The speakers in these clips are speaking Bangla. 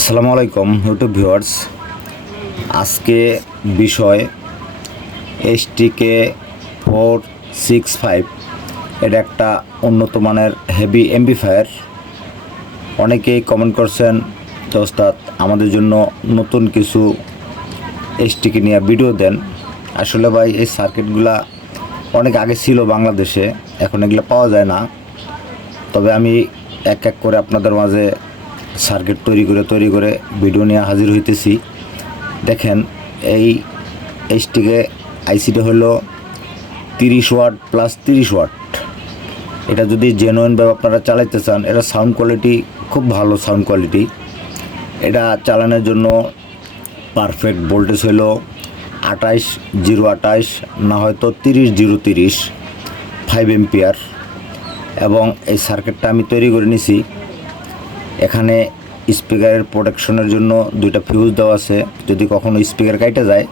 আসসালামু আলাইকুম ইউটিউব ভিউয়ার্স আজকে বিষয় S STK four six five. এটা একটা উন্নত মানের হেভি এমবিফায়ার। অনেকেই কমেন্ট করছেন ওস্তাদ, আমাদের জন্য নতুন কিছু এসটিকে নিয়ে ভিডিও দেন। আসলে ভাই, এই সার্কিটগুলা অনেক আগে ছিল বাংলাদেশে, এখন এগুলো পাওয়া যায় না। তবে আমি এক এক করে আপনাদের মাঝে সার্কিট তৈরি করে তৈরি করে ভিডিও নিয়ে হাজির হইতেছি। দেখেন, এই এইচটিকে আইসিটা হলো তিরিশ ওয়াট প্লাস তিরিশ ওয়াট। এটা যদি জেনুইনভাবে আপনারা চালাইতে চান, এটা সাউন্ড কোয়ালিটি খুব ভালো সাউন্ড কোয়ালিটি এটা চালানোর জন্য পারফেক্ট ভোল্টেজ হলো আঠাইশ জিরো আঠাইশ না হয়তো তিরিশ জিরো তিরিশ ফাইভ এম্পিয়ার এবং এই সার্কিটটা আমি তৈরি করে নিছি। এখানে স্পিকারের প্রোটেকশনের জন্য দুইটা ফিউজ দেওয়া আছে। যদি কখনো স্পিকার কাইটে যায়,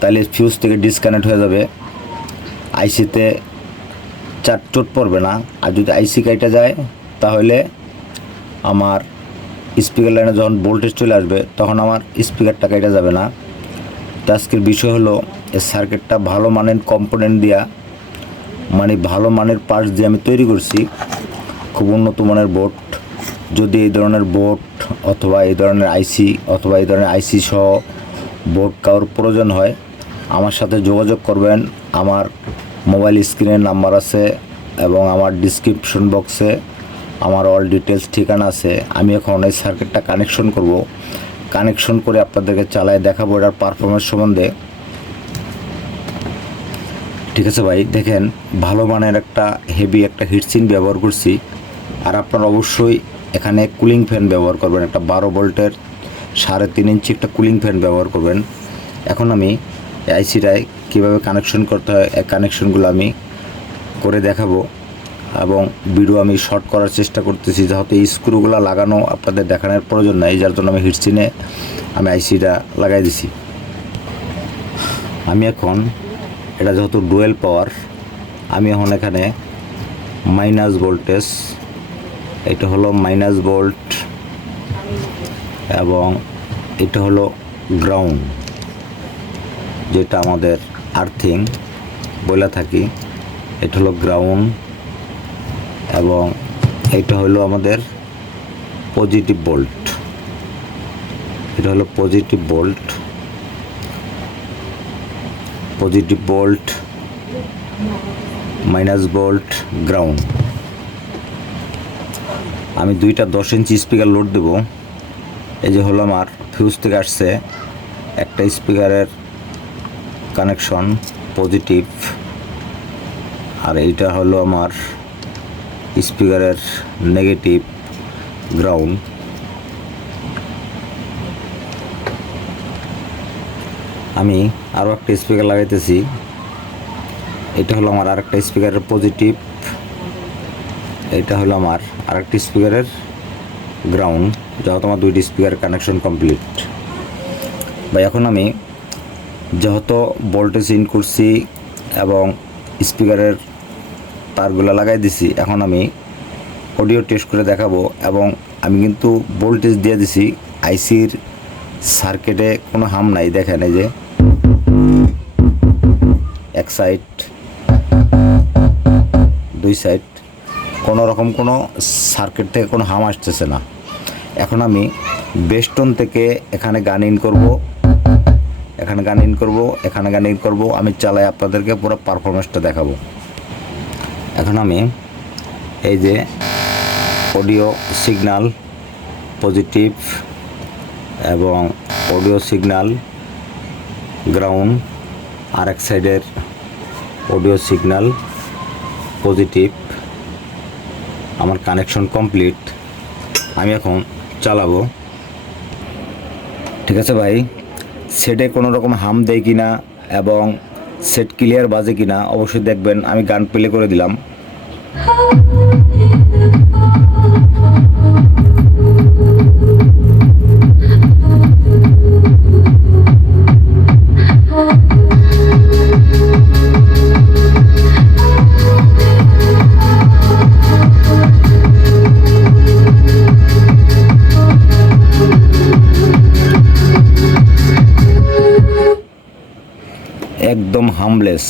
তাহলে ফিউজ থেকে ডিসকানেক্ট হয়ে যাবে। আইসিতে চার চোট পড়বে না। আর যদি আইসি কাইটে যায়, তাহলে আমার স্পিকার লাইনে যখন ভোল্টেজ চলে আসবে, তখন আমার স্পিকারটা কাইটে যাবে না। তো আজকের বিষয় হলো, এই সার্কিটটা ভালো মানের কম্পোনেন্ট দিয়া মানে ভালো মানের পার্টস দিয়ে আমি তৈরি করছি। খুব উন্নত মানের বোর্ড যদি এই ধরনের বোর্ড অথবা এই ধরনের আইসি অথবা এই ধরনের আইসি সহ বোর্ড কারোর প্রয়োজন হয়, আমার সাথে যোগাযোগ করবেন। আমার মোবাইল স্ক্রিনের নাম্বার আছে এবং আমার ডিসক্রিপশন বক্সে আমার অল ডিটেলস ঠিকানা আছে। আমি এখন এই সার্কিটটা কানেকশন করব। কানেকশন করে আপনাদেরকে চালায় দেখাবো এটার পারফরমেন্স সম্বন্ধে। ঠিক আছে ভাই, দেখেন ভালো মানের একটা হেভি একটা হিটসিন ব্যবহার করছি। আর আপনারা অবশ্যই এখানে কুলিং ফ্যান ব্যবহার করবেন, একটা বারো ভোল্টের সাড়ে তিন ইঞ্চি একটা কুলিং ফ্যান ব্যবহার করবেন। এখন আমি আইসিটায় কীভাবে কানেকশন করতে হয় এই কানেকশনগুলো আমি করে দেখাবো এবং ভিডিও আমি শর্ট করার চেষ্টা করতেছি এই স্ক্রুগুলো লাগানো আপনাদের দেখানোর প্রয়োজন নাই, যার জন্য আমি হিটসিনে আমি আইসিটা লাগাই দিছি। আমি এখন, এটা যেহেতু ডুয়েল পাওয়ার আমি এখন এখানে মাইনাস ভোল্টেজ এটা হলো মাইনাস ভোল্ট এবং এটা হলো গ্রাউন্ড যেটা আমাদের আর্থিং বলে থাকি। এটা হলো গ্রাউন্ড এবং এটা হলো আমাদের পজিটিভ বোল্ট এটা হলো positive bolt positive bolt minus bolt ground আমি দুইটা দশ ইঞ্চি স্পিকার লোড দেব। এই যে হলো আমার ফিউজ থেকে আসছে একটা স্পিকারের কানেকশন পজিটিভ আর এইটা হলো আমার স্পিকারের নেগেটিভ গ্রাউন্ড আমি আরও একটা স্পিকার লাগাইতেছি। এটা হলো আমার আরেকটা স্পিকারের পজিটিভ এটা হলো আমার আরেকটি স্পিকারের গ্রাউন্ড যেহেতু আমার দুইটি স্পিকার কানেকশন কমপ্লিট বা এখন আমি যেহেতু ভোল্টেজ ইন করছি এবং স্পিকারের তারগুলো লাগাই দিছি, এখন আমি অডিও টেস্ট করে দেখাবো এবং আমি কিন্তু ভোল্টেজ দিয়ে দিছি আইসির সার্কিটে কোনো হাম নাই, দেখেন এই যে। এক সাইড দুই সাইড কোনো রকম কোনো সার্কিট থেকে কোনো হাম আসতেছে না। এখন আমি বেস্টন থেকে এখানে গান ইন করব, এখানে গান ইন করব, এখানে গান ইন করব, আমি চালাই আপনাদেরকে পুরো পারফরমেন্সটা দেখাবো। এখন আমি এই যে অডিও সিগনাল পজিটিভ এবং অডিও সিগনাল গ্রাউন্ড আর এক সাইডের অডিও সিগনাল পজিটিভ আমার কানেকশন কমপ্লিট আমি এখন চালাবো। ঠিক আছে ভাই? সেটে কোনো রকম হাম দেয় কি না এবং সেট ক্লিয়ার বাজে কি না অবশ্যই দেখবেন, আমি গান প্লে করে দিলাম। একদম হামলেস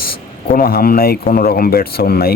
কোনো হাম নাই কোনো রকম ব্যাড সাউন্ড নাই।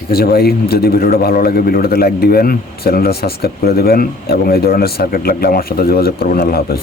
ঠিক আছে ভাই, যদি ভিডিওটা ভালো লাগে ভিডিওটাতে লাইক দিবেন চ্যানেলটা সাবস্ক্রাইব করে দেবেন, এবং এই ধরনের সার্কিট লাগলে আমার সাথে যোগাযোগ করবেন। আল্লাহ হাফেজ।